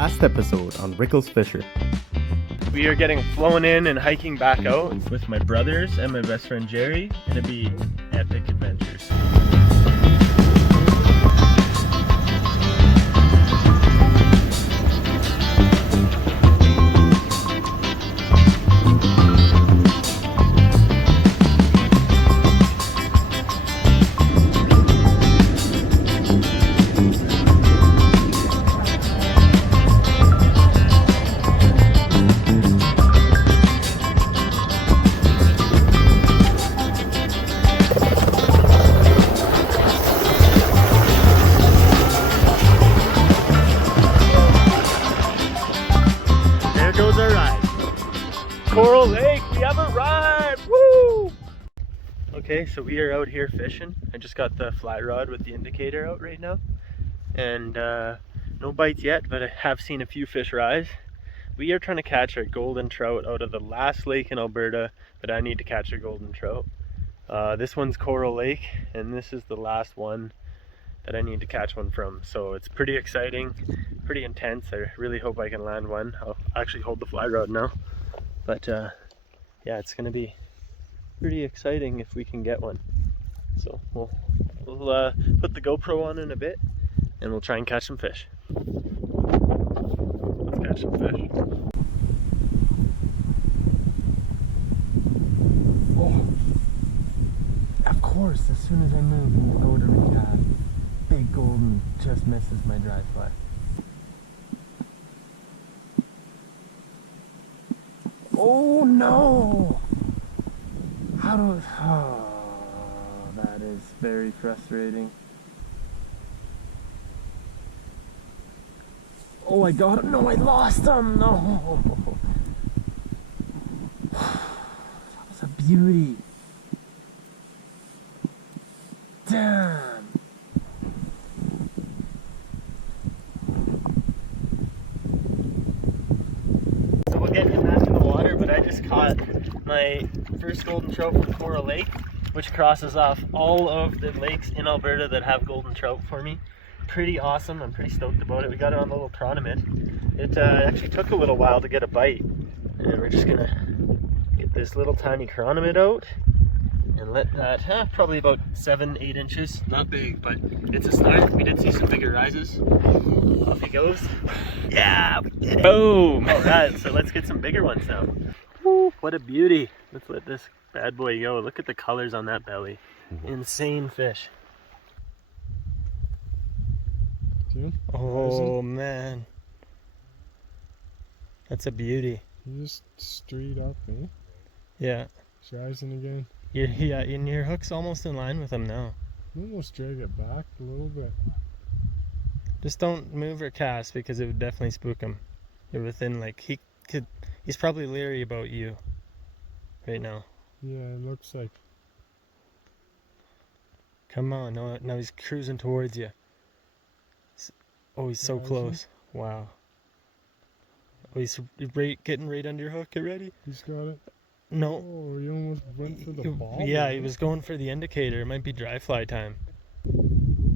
Last episode on Rikkles Fisher. We are getting flown in and hiking back out with my brothers and my best friend Jerry. It'll be epic adventures. Coral Lake, we have arrived! Woo! Okay, so we are out here fishing. I just got the fly rod with the indicator out right now. And no bites yet, but I have seen a few fish rise. We are trying to catch a golden trout out of the last lake in Alberta that I need to catch a golden trout. This one's Coral Lake, and this is the last one that I need to catch one from. So it's pretty exciting, pretty intense. I really hope I can land one. I'll actually hold the fly rod now. But yeah, it's gonna be pretty exciting if we can get one. So we'll put the GoPro on in a bit and we'll try and catch some fish. Let's catch some fish. Oh, of course, as soon as I move and go to recast, big golden just misses my dry fly. Oh no! Oh, that is very frustrating. Oh, I got him. No, I lost him. No. That was a beauty. Damn. So we'll get him back in the water, but I just caught my first golden trout from Coral Lake, which crosses off all of the lakes in Alberta that have golden trout for me. Pretty awesome. I'm pretty stoked about it. We got it on a little tournament. It actually took a little while to get a bite, and we're just gonna get this little tiny chronomid out and let that probably about 7-8 inches, not big, but it's a start. We did see some bigger rises. Off he goes. Yeah, we did it. Boom. All right, so let's get some bigger ones now. Woo, what a beauty. Let's let this bad boy go. Look at the colors on that belly. Insane fish. Oh man, that's a beauty. You just straight up, eh? Yeah. Rising again. Yeah, and your hook's almost in line with him now. Almost drag it back a little bit. Just don't move or cast because it would definitely spook him. You're within, like, he's probably leery about you right now. Yeah, it looks like. Come on, now he's cruising towards you. Oh, he's so close. Wow. Oh, he's getting right under your hook. Get ready. He's got it. No. Oh, he almost went for the ball. Yeah, he was going for the indicator. It might be dry fly time.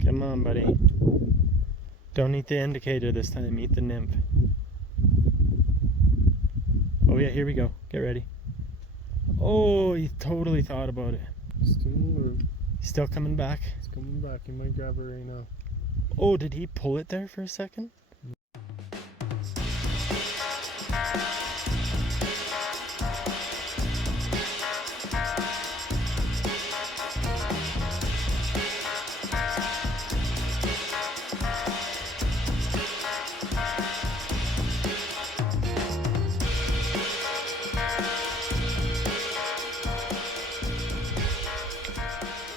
Come on, buddy. Don't eat the indicator this time. Eat the nymph. Oh yeah, here we go. Get ready. Oh, he totally thought about it. Still move. He's still coming back. He's coming back. He might grab it right now. Oh, did he pull it there for a second?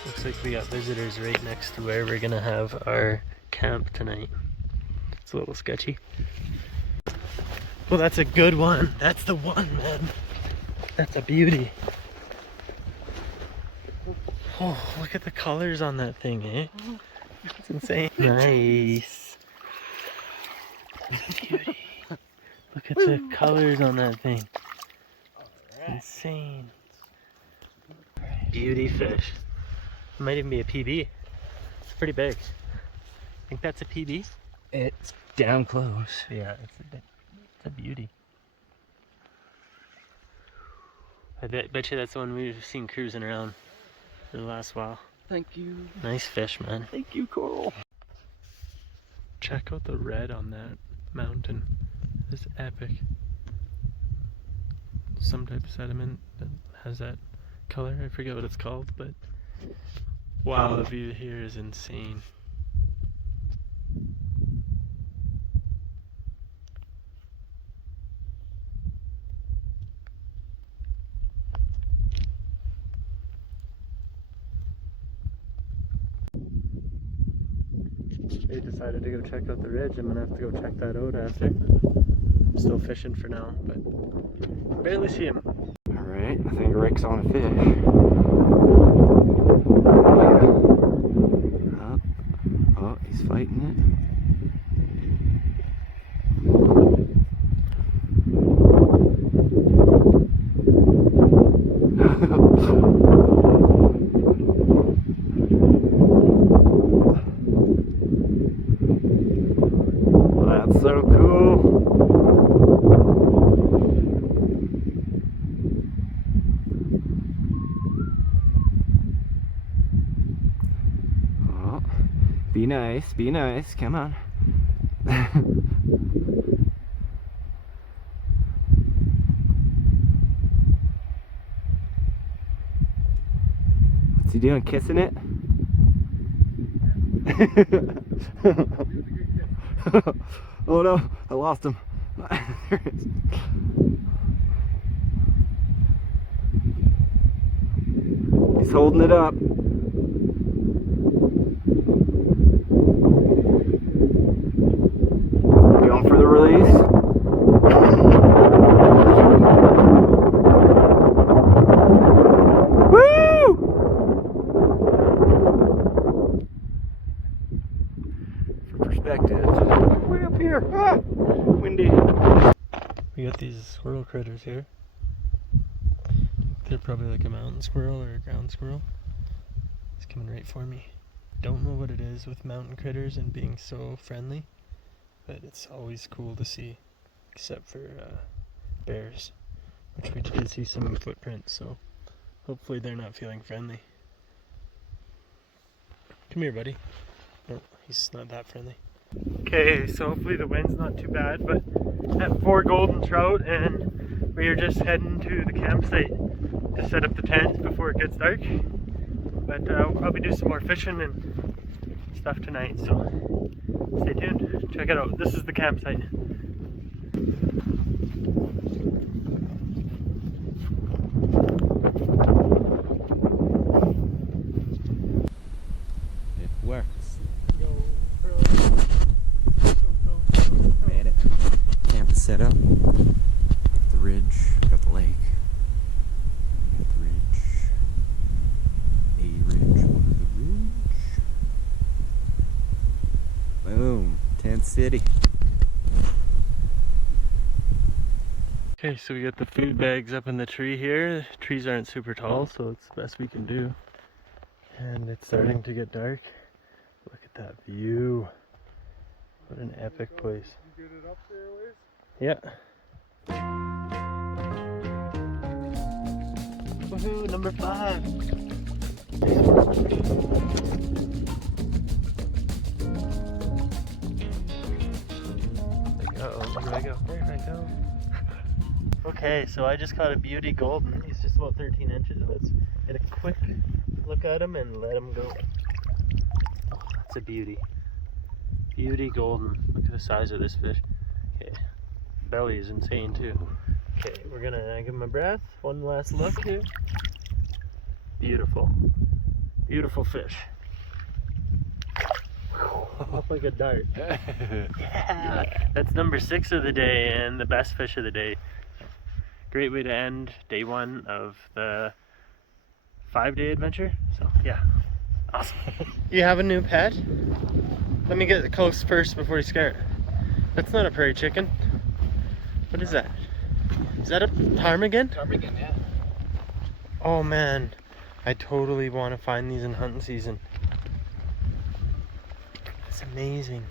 Looks like we got visitors right next to where we're gonna have our camp tonight. It's a little sketchy. Well, that's a good one. That's the one, man. That's a beauty. Oh, look at the colors on that thing, eh? It's insane. Nice. That's a beauty. Look at the colors on that thing. Insane. Beauty fish. It might even be a PB. It's pretty big. I think that's a PB. It's Down close. Yeah, it's a beauty. I bet you that's the one we've seen cruising around for the last while. Thank you. Nice fish, man. Thank you, Coral. Check out the red on that mountain. It's epic. Some type of sediment that has that color. I forget what it's called, but wow, the view here is insane. They decided to go check out the ridge. I'm gonna have to go check that out after. I'm still fishing for now, but barely see him. Alright, I think Rick's on a fish. Oh, he's fighting it. That's so cool. Oh, be nice, come on. What's he doing, kissing it? Oh no, I lost him. There it is. He's holding it up. Going for the release. Woo! For perspective, way up here. Ah, windy. We got these squirrel critters here. They're probably like a mountain squirrel or a ground squirrel. It's coming right for me. Don't know what it is with mountain critters and being so friendly, but it's always cool to see, except for bears, which we did see some footprints, so hopefully they're not feeling friendly. Come here, buddy. No, he's not that friendly. Okay, so hopefully the wind's not too bad, but at 4 golden trout, and we are just heading to the campsite to set up the tent before it gets dark. But we'll probably do some more fishing and stuff tonight, so stay tuned. Check it out. This is the campsite. It works. Made it. Camp is set up. Got the ridge, got the lake. Got the ridge. A ridge over the ridge. Boom. Tent City. Okay, so we got the food bags up in the tree here. The trees aren't super tall, so it's the best we can do. And it's starting to get dark. Look at that view. What an epic place. You get it up there, Liz? Yeah. Woohoo, number 5. Uh-oh, where did I go? Where did I go? Okay, so I just caught a beauty golden. He's just about 13 inches. Let's get a quick look at him and let him go. Oh, that's a beauty. Beauty golden. Look at the size of this fish. Okay, belly is insane too. Okay, we're gonna give him a breath. One last look here. Beautiful. Beautiful fish. Up like a dart. Yeah! That's number 6 of the day and the best fish of the day. Great way to end day 1 of the 5-day adventure. So yeah, awesome. You have a new pet? Let me get close first before you scare it. That's not a prairie chicken. What is that? Is that a ptarmigan? Ptarmigan, yeah. Oh man, I totally want to find these in hunting season. That's amazing.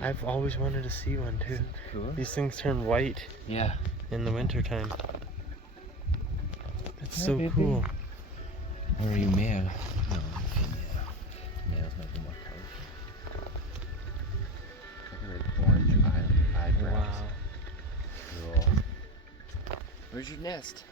I've always wanted to see one too. Cool. These things turn white Yeah. in the wintertime. That's so baby. cool. Or are you male? No, female. Males might be more colorful. Look at her orange eyebrows. Wow. Cool. Where's your nest?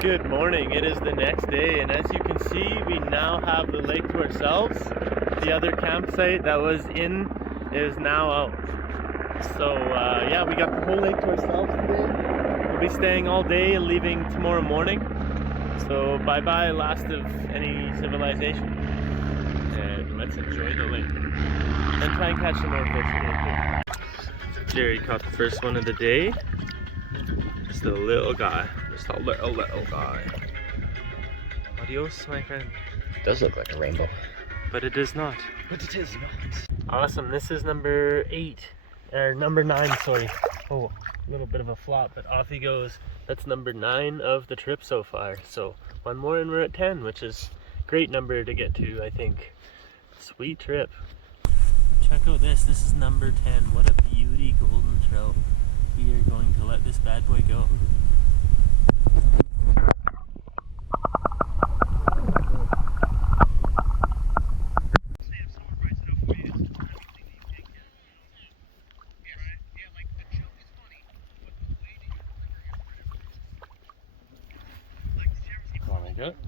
Good morning, it is the next day, and as you can see, we now have the lake to ourselves. The other campsite that was in is now out. So yeah, we got the whole lake to ourselves today. We'll be staying all day and leaving tomorrow morning. So bye bye last of any civilization. And let's enjoy the lake. And try and catch some more fish today too. Jerry caught the first one of the day. Just a little guy. Just a little guy. Adios, my friend. It does look like a rainbow. But it is not. But it is not. Awesome, this is number 8. Or number 9, sorry. Oh, a little bit of a flop, but off he goes. That's number 9 of the trip so far. So one more and we're at 10, which is a great number to get to, I think. Sweet trip. Check out this. This is number 10. What a beauty golden trout. We are going to let this bad boy go.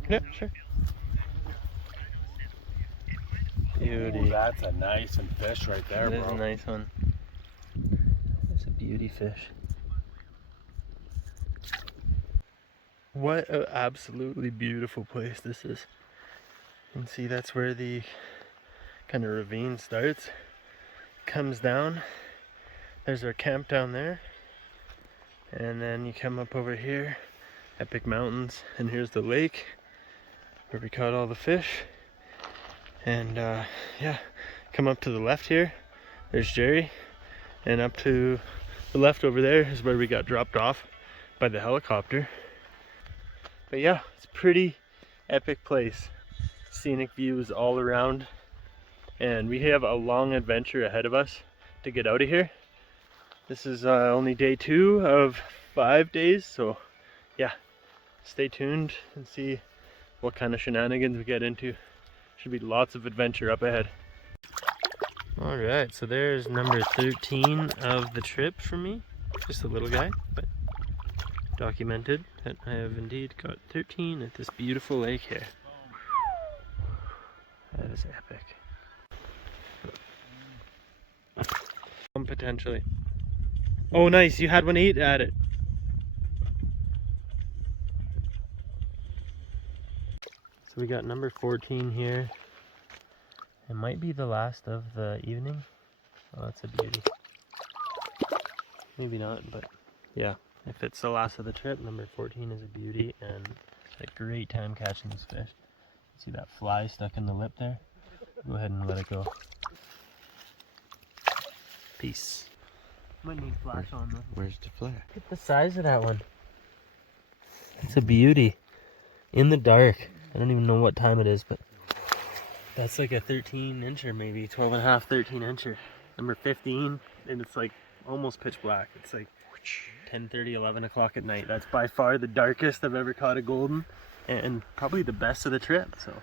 Yeah, sure. Beauty. That's a nice fish right there, That is a nice one. It's a beauty fish. What an absolutely beautiful place this is. You can see that's where the kind of ravine starts. Comes down. There's our camp down there. And then you come up over here. Epic mountains. And here's the lake where we caught all the fish. And yeah, come up to the left here. There's Jerry. And up to the left over there is where we got dropped off by the helicopter. But yeah, it's a pretty epic place. Scenic views all around. And we have a long adventure ahead of us to get out of here. This is only day 2 of 5 days. So yeah, stay tuned and see what kind of shenanigans we get into. Should be lots of adventure up ahead. Alright, so there's number 13 of the trip for me. Just a little guy, but documented that I have indeed got 13 at this beautiful lake here. That is epic. Potentially. Oh nice, you had one eat at it. So we got number 14 here. It might be the last of the evening. Oh, that's a beauty. Maybe not, but yeah. If it's the last of the trip, number 14 is a beauty and a great time catching this fish. See that fly stuck in the lip there? Go ahead and let it go. Peace. Might need flash on though. Where's the flare? Look at the size of that one. It's a beauty. In the dark. I don't even know what time it is, but that's like a 13 incher maybe, 12 and a half, 13 incher. Number 15, and it's like almost pitch black. It's like 10:30, 11 o'clock at night. That's by far the darkest I've ever caught a golden, and probably the best of the trip, so